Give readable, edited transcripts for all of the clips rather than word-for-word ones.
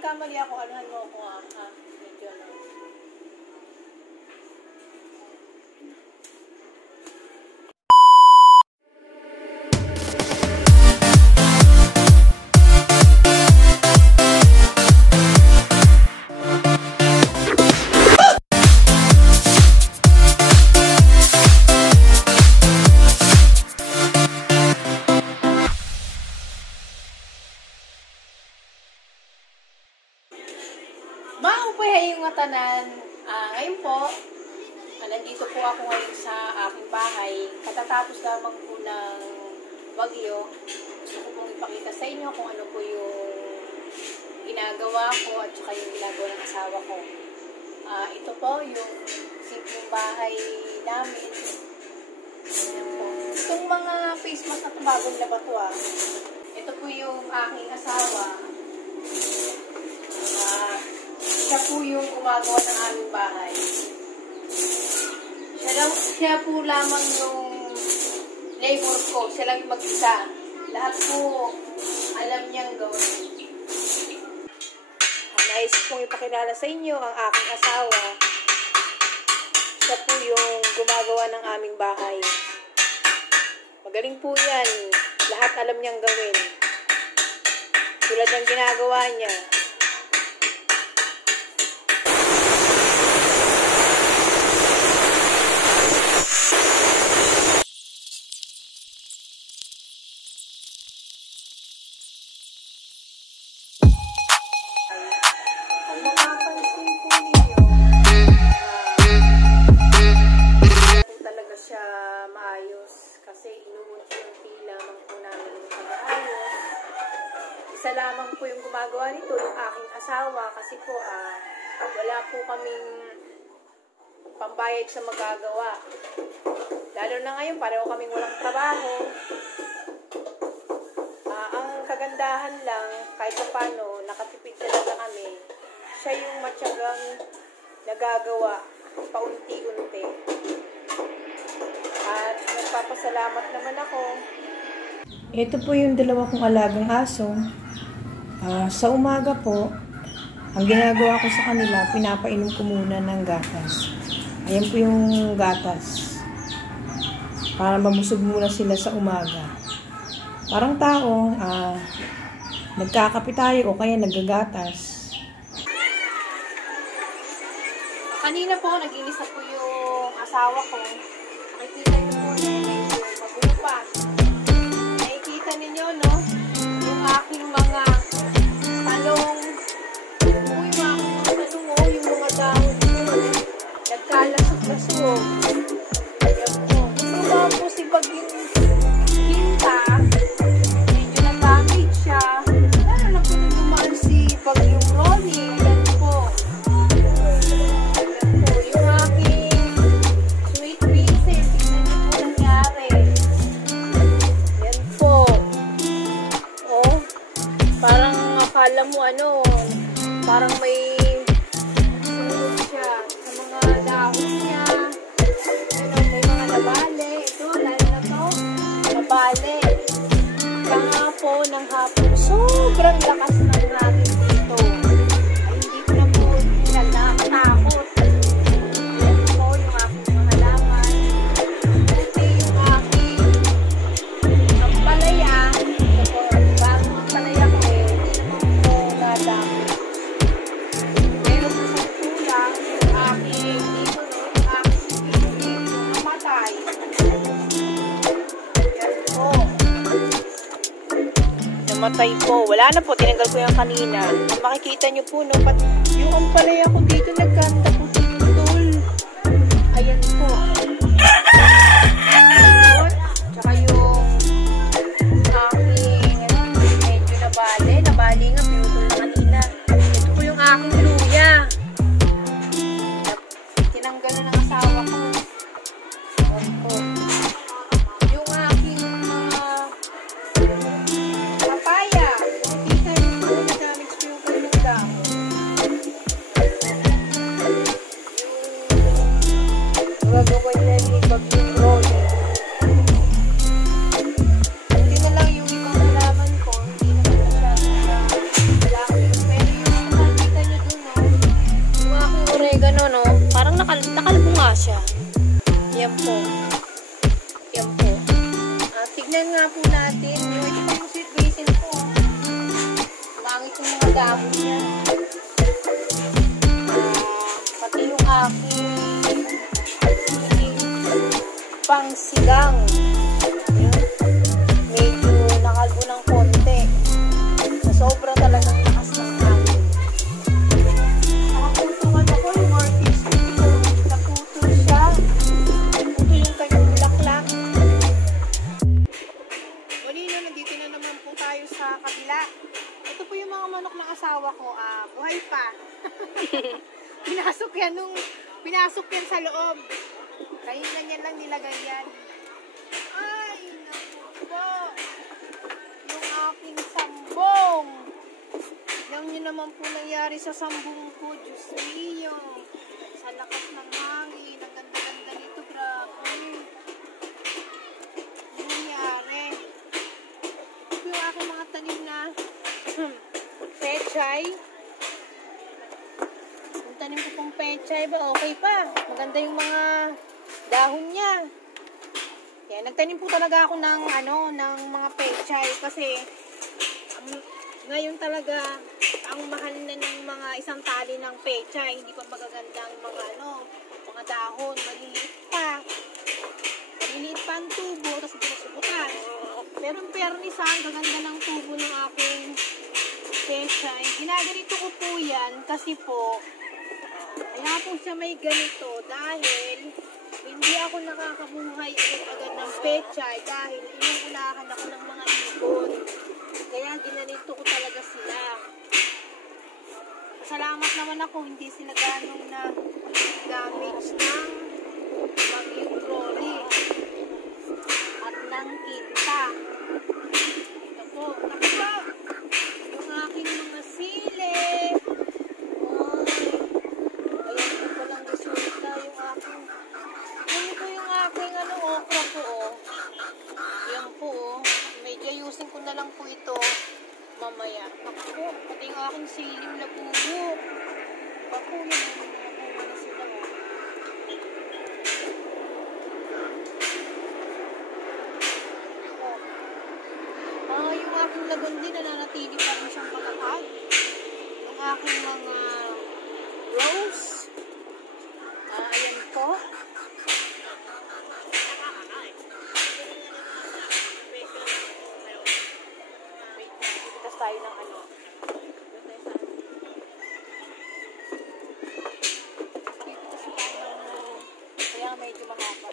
nagkamali ako, anuhan mo ako ha. Medyo ano. Maupay yung tanan. Ngayon po, nandito po ako ngayon sa aking bahay. Katatapos lamang po ng bagyo. Gusto ko pong ipakita sa inyo kung ano po yung ginagawa ko at saka yung ginagawa ng asawa ko. Ito po yung simpleng bahay namin. Ayan po. Itong mga face mask na ito, bagong laba to Ito po yung aking asawa. Siya po yung gumagawa ng aming bahay. Siya po lamang yung labor ko. Siya lang yung mag-isa. Lahat po alam niyang gawin. Nais kong ipakilala sa inyo ang aking asawa. Siya po yung gumagawa ng aming bahay. Magaling po yan. Lahat alam niyang gawin. Tulad ng ginagawa niya. Kung mapapansin po ninyo, talaga siya maayos kasi inuunti-unti lamang po namin yung pag-aayos. Isa lamang po yung gumagawa nito, yung aking asawa, kasi po wala po kaming pambayad sa magagawa. Lalo na ngayon, pareho kaming walang trabaho. Ang kagandahan lang, kahit paano, nakatipid talaga kami. Siya yung matyagang nagagawa, paunti-unti. At nagpapasalamat naman ako. Ito po yung dalawa kong alagang aso. Sa umaga po, ang ginagawa ko sa kanila, pinapainom ko muna ng gatas. Ayan po yung gatas. Para mabusog muna sila sa umaga. Parang tao, nagkakape tayo o kaya naggagatas. Kanina po, nag-inis po yung asawa ko. Nakikita niyo po na medyo magulo pa. Nakikita ninyo, no? Yung aking mga talong. Yung mga talong, yung mga dahon po. Nagkalasog-lasog. Ayan po. Ito po si Baging Hinta. Medyo na-damage siya. Lalo na po naman si Bagyong Ronnie. Ayan po. Yung aking sweet princess. Tignan niyo po nangyari. Ayan po. Oh, parang akala mo parang may sunod siya sa mga dahon niya. May mga nabale. Ito, lalo na to. Nabale. Kaya po ng hapon, sobrang lakas ng hangin dito. Ay, hindi ko na po nakakatakot. Ayan po yung aking mga halaman. Buti yung aking palaya. Ito po, bagong palaya ko hindi naman po nadami. Pero sa sagpulang, yung aking dito, yung aking dito, namatay. Yan po. Namatay po. Wala na po. Tinanggal ko yung kanina. Makikita nyo po, no? Yung ampalaya ko dito, nagkanta po tutol. Ayan po. Tsaka yung aking medyo nabali. Nabali nga, pinutol na kanina. Ito po yung aking luya. Tinanggal na ng asawa ko. Ayan po. Yung aking mga papaya. Nakikita niyo po, na-damage po yung kanilang dahon. dahon niya. Pati yung aking pangsigang. Medyo nakalbo ng konti. Sobrang talagang lakas ng hangin. Nakaputukan ako yung orchids dito. Naputol siya. Ito yung kanyang bulaklak. Bonino, nandito na naman po tayo sa kabila. Ito po yung mga manok ng asawa ko. Buhay pa. Pinasok yan sa loob. Kanina niya lang nilagay yan. Ay, naku po. Yung aking sambong. Tignan niyo naman po nangyari sa sambong ko. Diyos mio. Sa lakas ng hangin. Ang ganda-ganda nito. Grabe. Ano nangyari? Ito yung aking mga tanim na pechay. Yung tanim ko pong pechay ba? Okay pa. Maganda yung mga dahon niya. Yan, nagtanim po talaga ako ng ng mga pechay kasi ngayon talaga ang mahal na ng mga isang tali ng pechay, hindi pa magagandang mga mga dahon, maliliit pa. Maliliit pa ang tubo, tapos pinasubukan. Pero ang pernis ang gaganda ng tubo ng aking pechay. Ginaganito ko po yan kasi po kaya po siya may ganito dahil hindi ako nakakabuhay agad-agad ng pechay dahil inuulahan ako ng mga ibon. Kaya ginanito ko talaga sila. Salamat naman ako, hindi sila ganong na damage ng Bagyong Glory at ng Kinta. Ito po, yung aking mga sili. Okra po, yan po, medyo ayusin ko na lang po ito mamaya. Ako, pati yung aking siling labuyo. Ako, yun, nabunga na sila. Yung aking lagon din, nananatili pa rin siyang patatag. Yung aking mga rose. Ayan po. Tayo ng kaya medyo mahaba.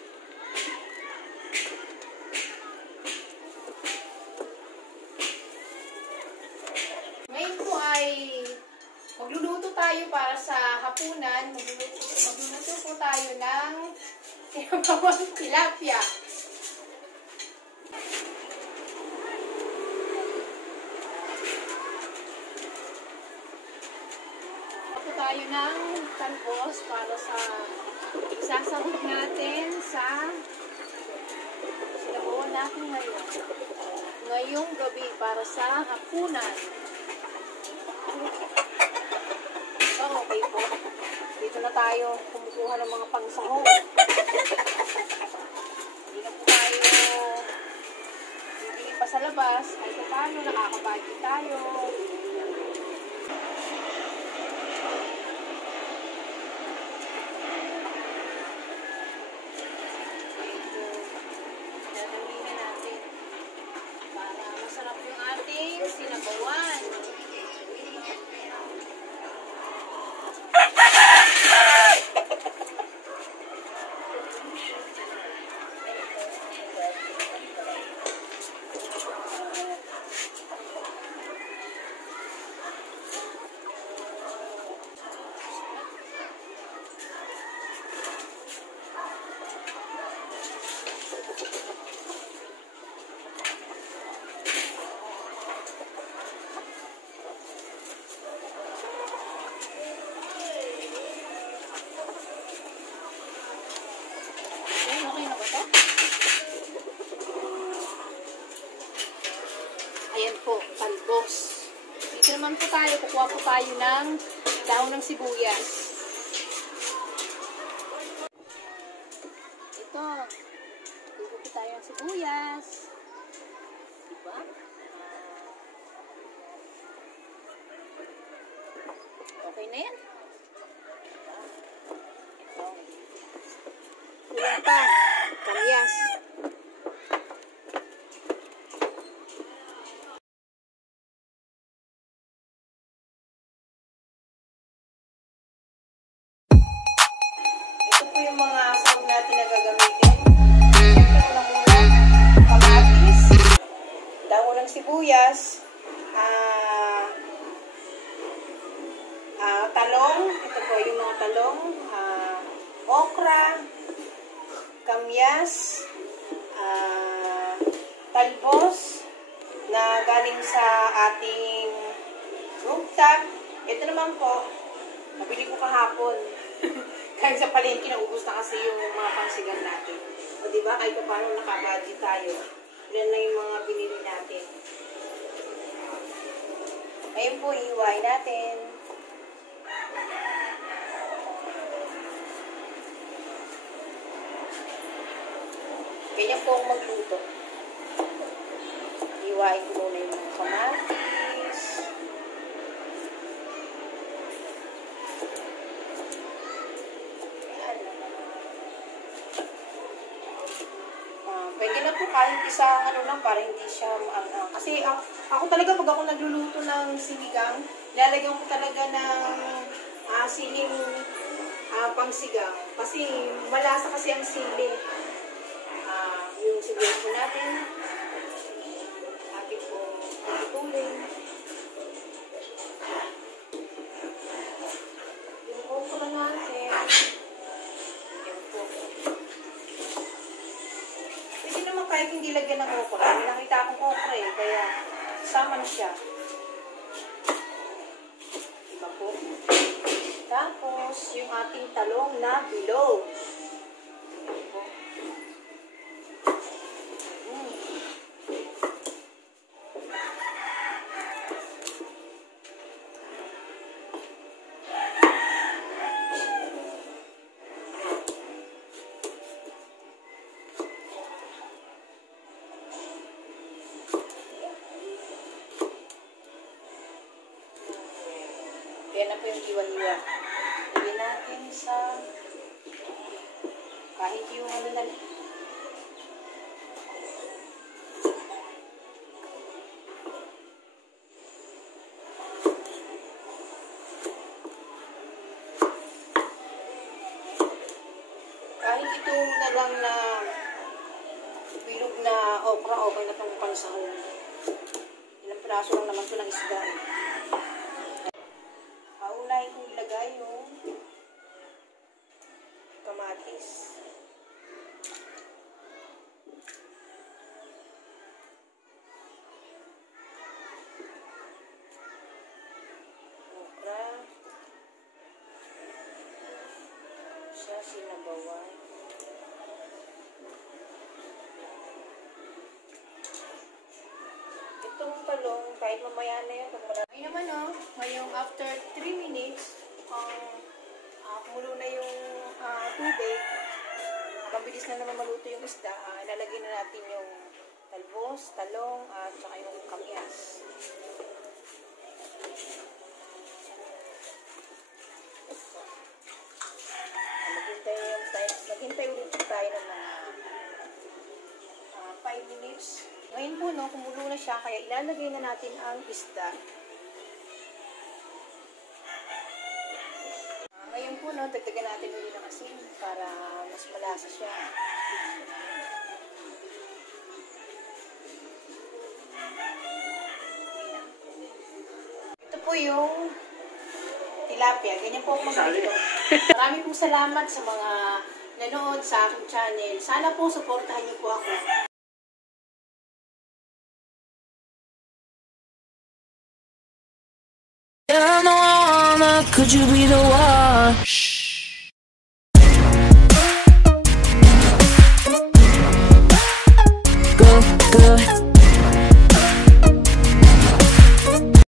Ngayon po ay magluluto tayo para sa hapunan. Magluluto po tayo ng tilapia. Tayo ng talbos para sa isasahog natin sa sinabawan natin ngayong gabi para sa hapunan. Okay po. Dito na tayo kumukuha ng mga pangsahog. Hindi na po tayo bibili pa sa labas. Kahit paano nakakabagi tayo. Sinabawan. Ayan po, talbos. Dito naman po tayo, kukuha po tayo ng dahon ng sibuyas. Ito, kukuha po tayo ng sibuyas. Diba? Okay na yan. Kulang pa. Kamyas. Ito po yung mga sahog natin na gagamitin. Siyempre unang-una, kamatis, dahon ng sibuyas, talong, ito po yung mga talong, okra, kamyas, talbos na galing sa ating rooftop. Ito naman po, nabili ko kahapon. Kahit sa palengke, naubos na kasi yung mga pangsigang natin. O diba, kahit paano nakabudget tayo. Yan lang yung mga binili natin. Ngayon po, ihiwain natin. Ganyan po ang magluto. Hiwain ko muna yung mga kamatis. Ayan. Pwede na po kahit isang ano lang para hindi siya kasi ako talaga pag ako nagluluto ng sinigang, lalagyan ko talaga ng siling pangsigang. Kasi malasa kasi ang sili. Yung sibuyas po natin, ating pong tutulin. Yung okra natin, yan po. Pwede naman kahit hindi lagyan ng okra. May nakita akong okra kaya sama na siya. Diba po? Tapos, yung ating talong na bilog. Yan na po yung hiwa-hiwa. Lagyan natin sa kahit yung ano na kahit itong na lang na bilog na okra, okay na itong pansahog. Ilang piraso lang naman ito ng isda. Paunahin kong ilagay yung kamatis. Okra. Siya sinabawan. Itong talong, kahit mamaya na yan, ay naman ngayong after 3 minutes, kumulo na yung tubig, mabilis na naman maluto yung isda, lalagyan na natin yung talbos, talong, at saka yung kamyas. Maghintay ulit tayo ng mga 5 minutes. Ngayon po, kumulo na siya, kaya ilalagay na natin ang isda. Ngayon po, dagdagan natin ulit ng asin para mas malasa siya. Ito po yung tilapia. Ganyan po ako magluto. Maraming pong salamat sa mga nanood sa aking channel. Sana po supportahan niyo po ako. Could you be the one?